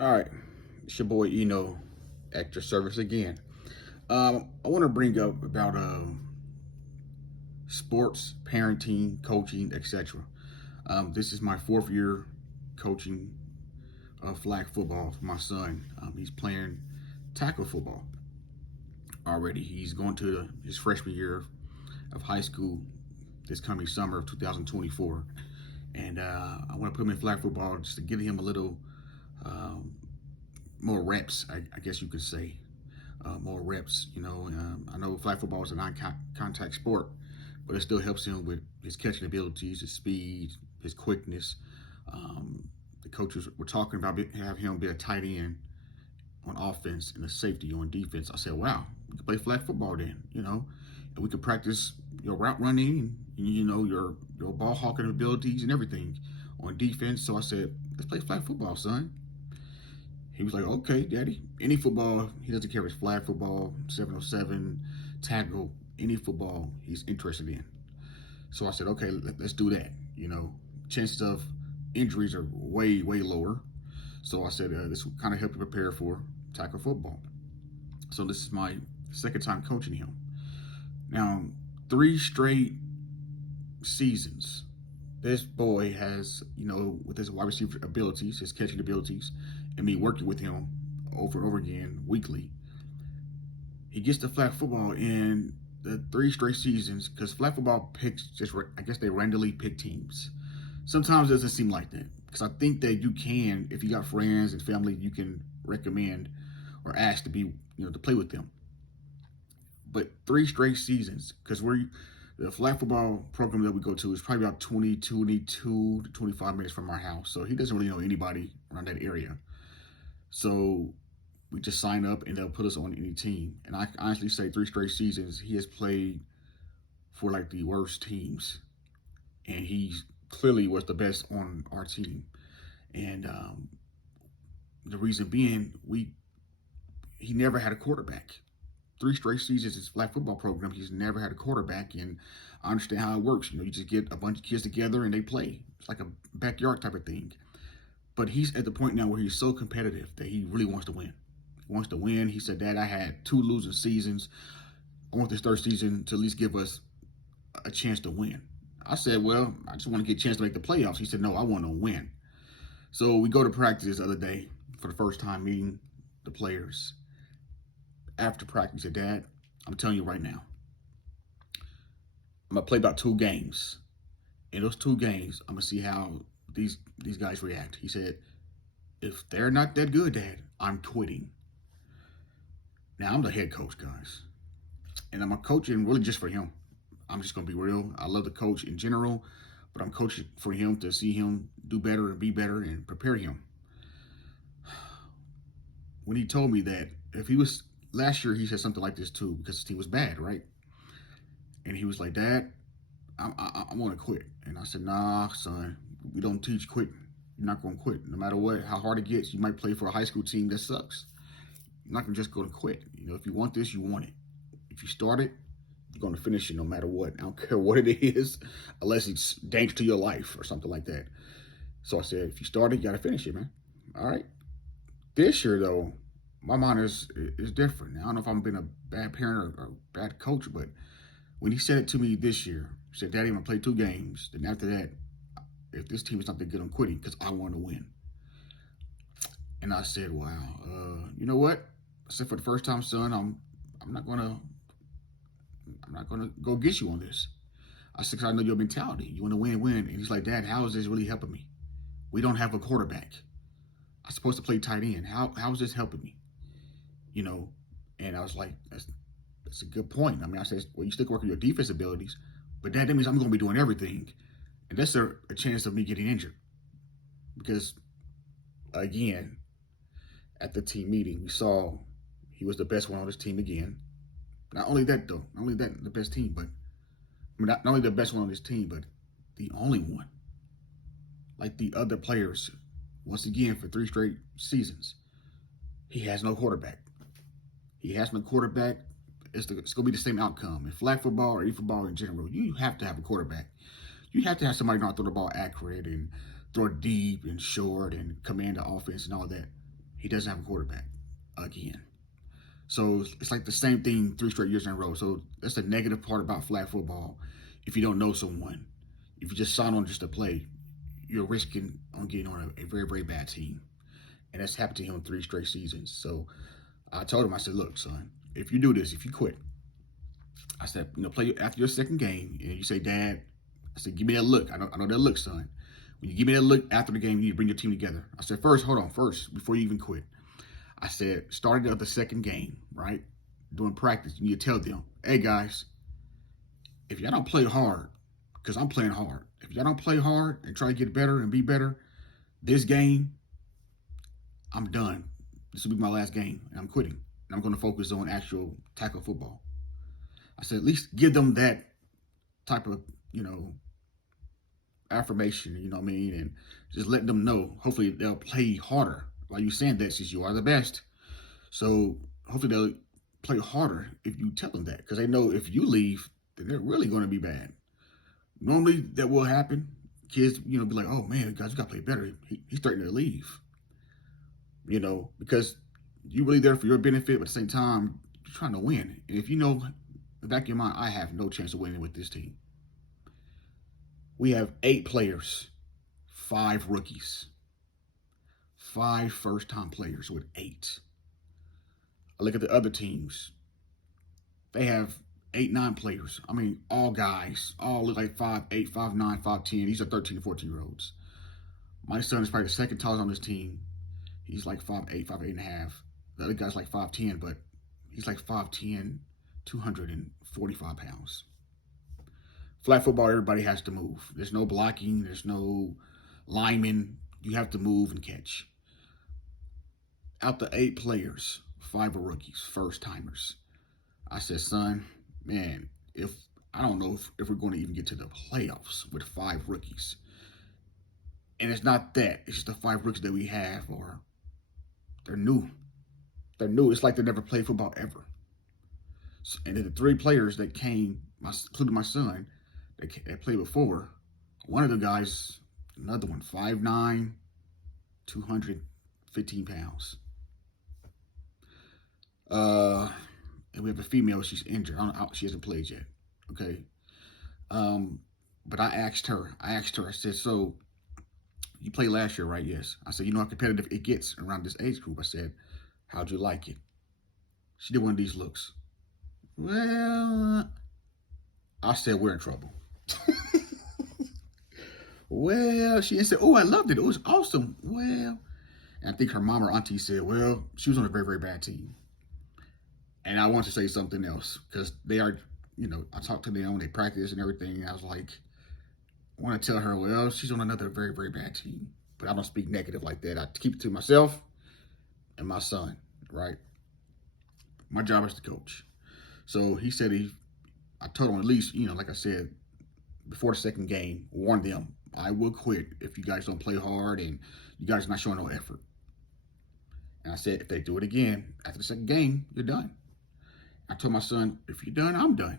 All right, it's your boy Eno at your service again. I want to bring up about sports, parenting, coaching, etc. This is my fourth year coaching flag football for my son. He's playing tackle football already. He's going to his freshman year of high school this coming summer of 2024, and I want to put him in flag football just to give him a little um, more reps, I guess you could say. More reps. I know flag football is a non-contact sport, but it still helps him with his catching abilities, his speed, his quickness. The coaches were talking about have him be a tight end on offense and a safety on defense. I said, wow, we could play flag football then, and we could practice your route running and your ball hawking abilities and everything on defense. So I said, let's play flag football, son. He was like, okay, daddy. Any football, he doesn't care if it's flag football, 707, tackle, any football he's interested in. So I said, okay, let's do that. Chances of injuries are way, way lower. So I said, this will kind of help you prepare for tackle football. So this is my second time coaching him. Now, 3 straight seasons, this boy has, with his wide receiver abilities, his catching abilities, and me working with him over and over again weekly, he gets to flag football in the 3 straight seasons because flag football picks I guess they randomly pick teams. Sometimes it doesn't seem like that because I think that you can, if you got friends and family, you can recommend or ask to be, to play with them. But 3 straight seasons because the flag football program that we go to is probably about 22 to 25 minutes from our house. So he doesn't really know anybody around that area. So we just sign up and they'll put us on any team. And I honestly say 3 straight seasons, he has played for like the worst teams. And he clearly was the best on our team. And the reason being, he never had a quarterback. 3 straight seasons, his flag football program, he's never had a quarterback. And I understand how it works. You just get a bunch of kids together and they play. It's like a backyard type of thing. But he's at the point now where he's so competitive that he really wants to win. He wants to win. He said, Dad, I had 2 losing seasons. I want this third season to at least give us a chance to win. I said, well, I just want to get a chance to make the playoffs. He said, no, I want to win. So we go to practice the other day for the first time meeting the players. After practice, he said, Dad, I'm telling you right now, I'm going to play about 2 games. In those 2 games, I'm going to see how these guys react. He said, if they're not that good, Dad, I'm quitting. Now, I'm the head coach, guys. And I'm coaching really just for him. I'm just going to be real. I love the coach in general, but I'm coaching for him to see him do better and be better and prepare him. When he told me that, if he was, last year he said something like this too, because his team was bad, right? And he was like, Dad, I'm going to quit. And I said, nah, son, we don't teach quitting. You're not going to quit. No matter what, how hard it gets, you might play for a high school team that sucks. You're not going to just go to quit. If you want this, you want it. If you start it, you're going to finish it no matter what. I don't care what it is, unless it's dangerous to your life or something like that. So I said, if you start it, you got to finish it, man. All right. This year, though, my mind is different. I don't know if I'm being a bad parent or a bad coach, but when he said it to me this year, he said, Daddy, I'm going to play 2 games. Then after that, if this team is not that good, I'm quitting because I want to win. And I said, wow, you know what? I said, for the first time, son, I'm not gonna go get you on this. I said, 'cause I know your mentality. You want to win. And he's like, Dad, how is this really helping me? We don't have a quarterback. I'm supposed to play tight end. How is this helping me? And I was like, that's a good point. I mean, I said, well, you still work on your defense abilities, but that means I'm going to be doing everything. And that's a chance of me getting injured. Because, again, at the team meeting, we saw he was the best one on his team again. Not only that, though, not only that, the best team, but not only the best one on his team, but the only one. Like the other players, once again, for 3 straight seasons, he has no quarterback. He has no quarterback. It's going to be the same outcome. In flag football or any football in general, you have to have a quarterback. You have to have somebody know how to throw the ball accurate and throw it deep and short and command the offense and all that. he doesn't have a quarterback again. So it's like the same thing 3 straight years in a row. So that's the negative part about flag football. If you don't know someone, if you just sign on just to play, you're risking on getting on a very, very bad team. And that's happened to him 3 straight seasons. So I told him, I said, look, son, if you do this, if you quit, I said, play after your second game, and you say, Dad, I said, give me that look. I know that look, son. When you give me that look after the game, you need to bring your team together. I said, first, before you even quit, I said, starting of the second game, right? Doing practice, you need to tell them, hey, guys, if y'all don't play hard, because I'm playing hard, if y'all don't play hard and try to get better and be better, this game, I'm done. This will be my last game, and I'm quitting. And I'm going to focus on actual tackle football. I said, at least give them that type of, affirmation, you know what I mean? And just let them know. Hopefully they'll play harder. While you saying that, since you are the best. So hopefully they'll play harder if you tell them that. Because they know if you leave, then they're really going to be bad. Normally that will happen. Kids, be like, oh man, guys, you got to play better. He's threatening to leave. Because you're really there for your benefit, but at the same time, you're trying to win. And if you know in the back of your mind, I have no chance of winning with this team. We have 8 players, 5 rookies, 5 first-time players with 8. I look at the other teams. They have 8, 9 players. I mean, all guys, all look like 5'8", 5'9", 5'10". These are 13 to 14-year-olds. My son is probably the second tallest on this team. He's like 5'8", 5'8 and a half. The other guy's like 5'10", but he's like 5'10", 245 pounds. Flag football, everybody has to move. There's no blocking. There's no linemen. You have to move and catch. Out the 8 players, 5 are rookies, first-timers. I said, son, man, I don't know if we're going to even get to the playoffs with 5 rookies. And it's not that. It's just the 5 rookies that we have they're new. They're new. It's like they never played football ever. And then the 3 players that came, including my son, that played before, one of the guys, another one, 5'9", 215 pounds. And we have a female, she's injured. She hasn't played yet. Okay. But I asked her, I said, so you played last year, right? Yes. I said, you know how competitive it gets around this age group. I said, how'd you like it? She did one of these looks. Well, I said, we're in trouble. Well, she said, oh, I loved it. It was awesome. Well, and I think her mom or auntie said, well, she was on a very, very bad team. And I want to say something else because they are, I talked to them, they practice and everything. And I was like, I want to tell her, well, she's on another very, very bad team. But I don't speak negative like that. I keep it to myself and my son, right? My job is to coach. So he said I told him at least, like I said, before the second game, warn them, I will quit if you guys don't play hard and you guys are not showing no effort. And I said, if they do it again after the second game, you're done. I told my son, if you're done, I'm done.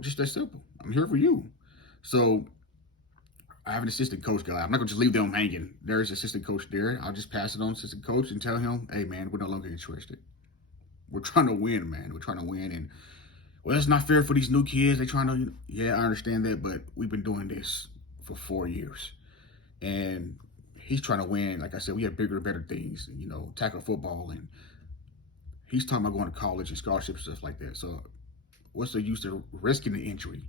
Just that simple. I'm here for you. So I have an assistant coach guy. I'm not going to just leave them hanging. There's an assistant coach there. I'll just pass it on to assistant coach and tell him, hey, man, we're no longer interested. We're trying to win, man. We're trying to win. And, well, it's not fair for these new kids. They're trying to, yeah, I understand that, but we've been doing this for 4 years. And he's trying to win. Like I said, we have bigger and better things, tackle football. And he's talking about going to college and scholarships and stuff like that. So what's the use of risking the injury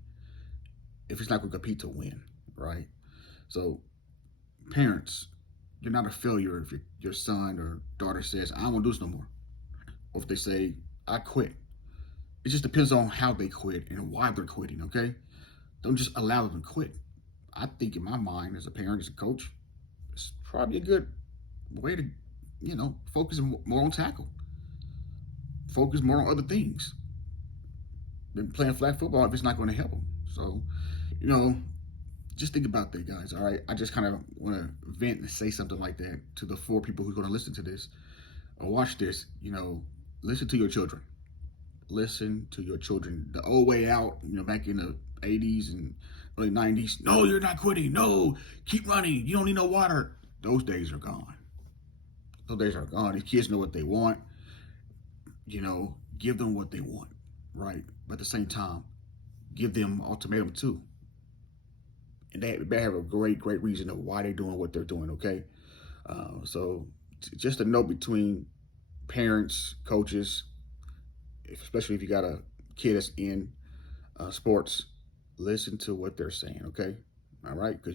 if it's not going to compete to win, right? So parents, you're not a failure if your son or daughter says, I don't want to do this no more. Or if they say, I quit. It just depends on how they quit and why they're quitting, okay? Don't just allow them to quit. I think in my mind, as a parent, as a coach, it's probably a good way to, focus more on tackle. Focus more on other things than playing flag football if it's not going to help them. So, just think about that, guys, all right? I just kind of want to vent and say something like that to the 4 people who are going to listen to this or watch this. Listen to your children. Listen to your children. The old way out, back in the 80s and early 90s, no, you're not quitting. No, keep running. You don't need no water. Those days are gone. Those days are gone. These kids know what they want. Give them what they want, right? But at the same time, give them ultimatum too. And they have a great reason of why they're doing what they're doing, okay? So just a note between parents, coaches, especially if you got a kid that's in sports, listen to what they're saying, okay? All right? Because